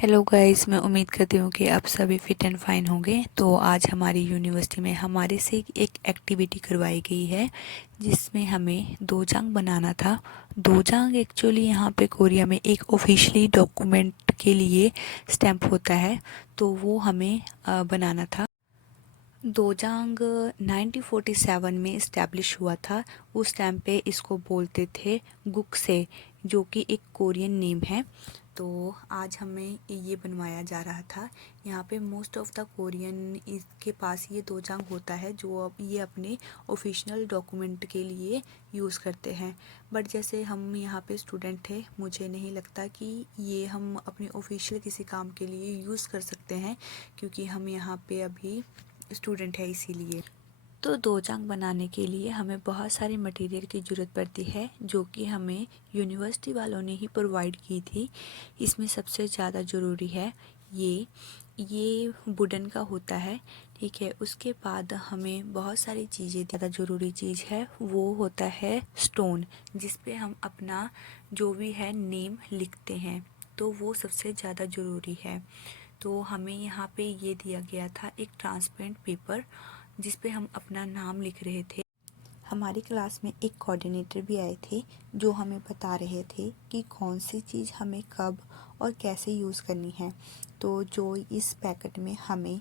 Hello guys, मैं उम्मीद करती हूँ कि आप सभी फिट एंड फाइन होंगे। तो आज हमारी यूनिवर्सिटी में हमारे से एक एक्टिविटी करवाई गई है जिसमें हमें दोजांग बनाना था। दोजांग एक्चुअली यहाँ पे कोरिया में एक ऑफिशियली डॉक्यूमेंट के लिए स्टैम्प होता है, तो वो हमें बनाना था। दोजांग 1947 में इस्टेब्लिश हुआ था। उस टाइम पे इसको बोलते थे गुक्से, जो कि एक कोरियन नेम है। तो आज हमें ये बनवाया जा रहा था। यहाँ पे मोस्ट ऑफ द कोरियन इसके पास ये दोजांग होता है, जो अब ये अपने ऑफिशियल डॉक्यूमेंट के लिए यूज़ करते हैं। बट जैसे हम यहाँ पे स्टूडेंट थे, मुझे नहीं लगता कि ये हम अपने ऑफिशियल किसी काम के लिए यूज़ कर सकते हैं, क्योंकि हम यहाँ पे अभी स्टूडेंट है इसीलिए। तो दोजांग बनाने के लिए हमें बहुत सारे मटेरियल की ज़रूरत पड़ती है, जो कि हमें यूनिवर्सिटी वालों ने ही प्रोवाइड की थी। इसमें सबसे ज़्यादा ज़रूरी है ये वुडन का होता है, ठीक है। उसके बाद हमें बहुत सारी चीज़ें, ज़्यादा ज़रूरी चीज़ है वो होता है स्टोन, जिस पे हम अपना जो भी है नेम लिखते हैं, तो वो सबसे ज़्यादा ज़रूरी है। तो हमें यहाँ पे ये दिया गया था एक ट्रांसपेरेंट पेपर, जिस पे हम अपना नाम लिख रहे थे। हमारी क्लास में एक कोऑर्डिनेटर भी आए थे, जो हमें बता रहे थे कि कौन सी चीज़ हमें कब और कैसे यूज़ करनी है। तो जो इस पैकेट में हमें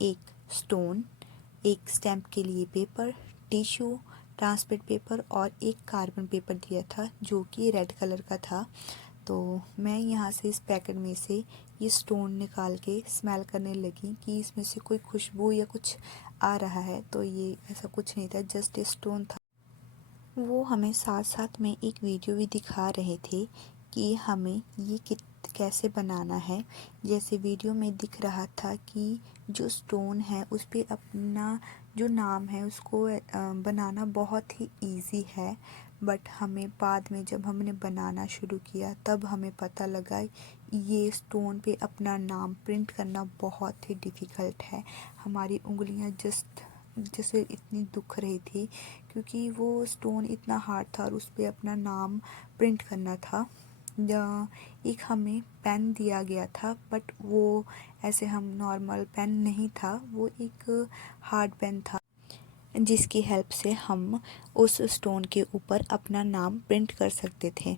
एक स्टोन, एक स्टैम्प के लिए पेपर, टिश्यू, ट्रांसपेरेंट पेपर और एक कार्बन पेपर दिया था, जो कि रेड कलर का था। तो मैं यहाँ से इस पैकेट में से ये स्टोन निकाल के स्मेल करने लगी कि इसमें से कोई खुशबू या कुछ आ रहा है। तो ये ऐसा कुछ नहीं था, जस्ट ए स्टोन था। वो हमें साथ साथ में एक वीडियो भी दिखा रहे थे कि हमें ये कैसे बनाना है। जैसे वीडियो में दिख रहा था कि जो स्टोन है उस पे अपना जो नाम है उसको बनाना बहुत ही इजी है। बट हमें बाद में जब हमने बनाना शुरू किया तब हमें पता लगा ये स्टोन पे अपना नाम प्रिंट करना बहुत ही डिफ़िकल्ट है। हमारी उंगलियां जैसे इतनी दुख रही थी, क्योंकि वो स्टोन इतना हार्ड था और उस पर अपना नाम प्रिंट करना था। एक हमें पेन दिया गया था, बट वो ऐसे हम नॉर्मल पेन नहीं था, वो एक हार्ड पेन था, जिसकी हेल्प से हम उस स्टोन के ऊपर अपना नाम प्रिंट कर सकते थे।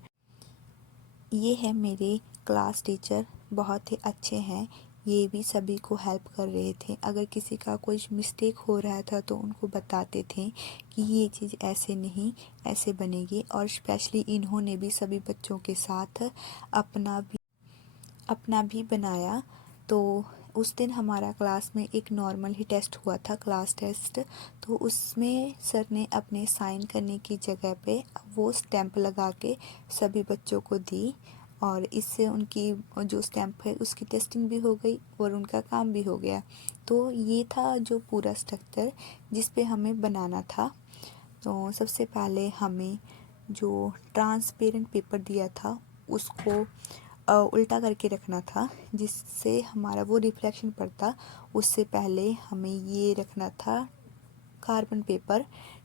ये है मेरे क्लास टीचर, बहुत ही अच्छे हैं। ये भी सभी को हेल्प कर रहे थे। अगर किसी का कोई मिस्टेक हो रहा था तो उनको बताते थे कि ये चीज़ ऐसे नहीं, ऐसे बनेगी। और स्पेशली इन्होंने भी सभी बच्चों के साथ अपना भी बनाया। तो उस दिन हमारा क्लास में एक नॉर्मल ही टेस्ट हुआ था, क्लास टेस्ट। तो उसमें सर ने अपने साइन करने की जगह पे वो स्टैंप लगा के सभी बच्चों को दी, और इससे उनकी जो स्टैंप है उसकी टेस्टिंग भी हो गई और उनका काम भी हो गया। तो ये था जो पूरा स्ट्रक्चर जिस पे हमें बनाना था। तो सबसे पहले हमें जो ट्रांसपेरेंट पेपर दिया था उसको उल्टा करके रखना था, जिससे हमारा वो रिफ्लेक्शन पड़ता। उससे पहले हमें ये रखना था कार्बन पेपर,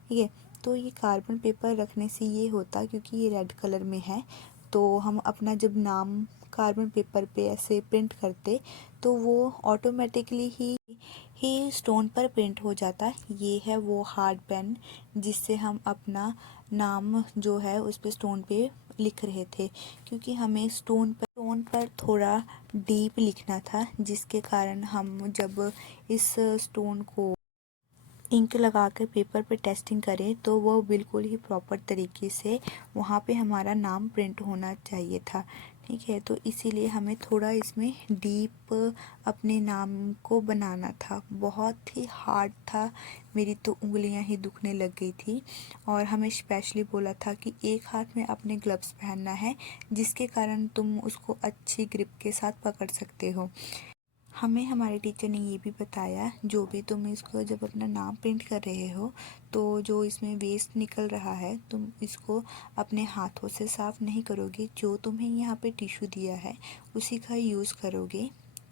ठीक है। तो ये कार्बन पेपर रखने से ये होता, क्योंकि ये रेड कलर में है, तो हम अपना जब नाम कार्बन पेपर पे ऐसे प्रिंट करते तो वो ऑटोमेटिकली ही स्टोन पर प्रिंट हो जाता। ये है वो हार्ड पेन जिससे हम अपना नाम जो है उस पे स्टोन पे लिख रहे थे, क्योंकि हमें स्टोन पर थोड़ा डीप लिखना था, जिसके कारण हम जब इस स्टोन को इंक लगा कर पेपर पे टेस्टिंग करें तो वो बिल्कुल ही प्रॉपर तरीके से वहाँ पे हमारा नाम प्रिंट होना चाहिए था, ठीक है। तो इसीलिए हमें थोड़ा इसमें डीप अपने नाम को बनाना था। बहुत ही हार्ड था, मेरी तो उंगलियां ही दुखने लग गई थी। और हमें स्पेशली बोला था कि एक हाथ में अपने ग्लव्स पहनना है, जिसके कारण तुम उसको अच्छी ग्रिप के साथ पकड़ सकते हो। हमें हमारे टीचर ने ये भी बताया, जो भी तुम इसको जब अपना नाम प्रिंट कर रहे हो तो जो इसमें वेस्ट निकल रहा है तुम इसको अपने हाथों से साफ़ नहीं करोगे, जो तुम्हें यहाँ पे टिश्यू दिया है उसी का यूज़ करोगे।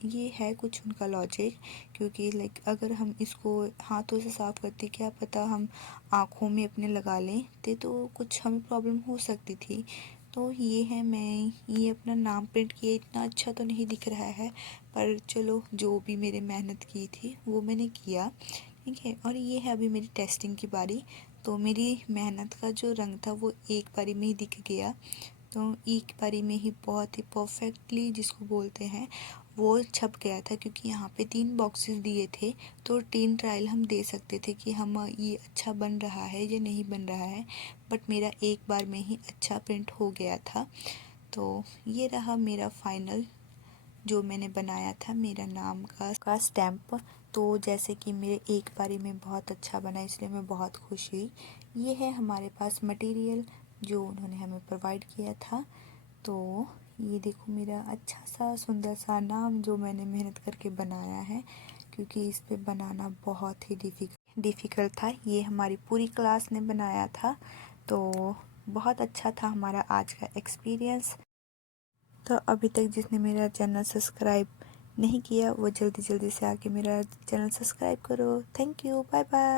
ये है कुछ उनका लॉजिक, क्योंकि लाइक अगर हम इसको हाथों से साफ़ करते, क्या पता हम आँखों में अपने लगा लें तो कुछ हमें प्रॉब्लम हो सकती थी। तो ये है, मैं ये अपना नाम प्रिंट किया। इतना अच्छा तो नहीं दिख रहा है, पर चलो जो भी मेरे मेहनत की थी वो मैंने किया, ठीक है। और ये है अभी मेरी टेस्टिंग की बारी। तो मेरी मेहनत का जो रंग था वो एक बारी में ही दिख गया। तो एक बारी में ही बहुत ही परफेक्टली, जिसको बोलते हैं, वो छप गया था। क्योंकि यहाँ पे 3 बॉक्सेस दिए थे, तो 3 ट्रायल हम दे सकते थे कि हम ये अच्छा बन रहा है या नहीं बन रहा है। बट मेरा एक बार में ही अच्छा प्रिंट हो गया था। तो ये रहा मेरा फाइनल जो मैंने बनाया था, मेरा नाम का स्टैम्प। तो जैसे कि मेरे एक बारी में बहुत अच्छा बना, इसलिए मैं बहुत खुश हुई। ये है हमारे पास मटेरियल जो उन्होंने हमें प्रोवाइड किया था। तो ये देखो मेरा अच्छा सा सुंदर सा नाम जो मैंने मेहनत करके बनाया है, क्योंकि इस पे बनाना बहुत ही डिफ़िकल्ट था। ये हमारी पूरी क्लास ने बनाया था। तो बहुत अच्छा था हमारा आज का एक्सपीरियंस। तो अभी तक जिसने मेरा चैनल सब्सक्राइब नहीं किया वो जल्दी जल्दी से आके मेरा चैनल सब्सक्राइब करो। Thank you, bye bye.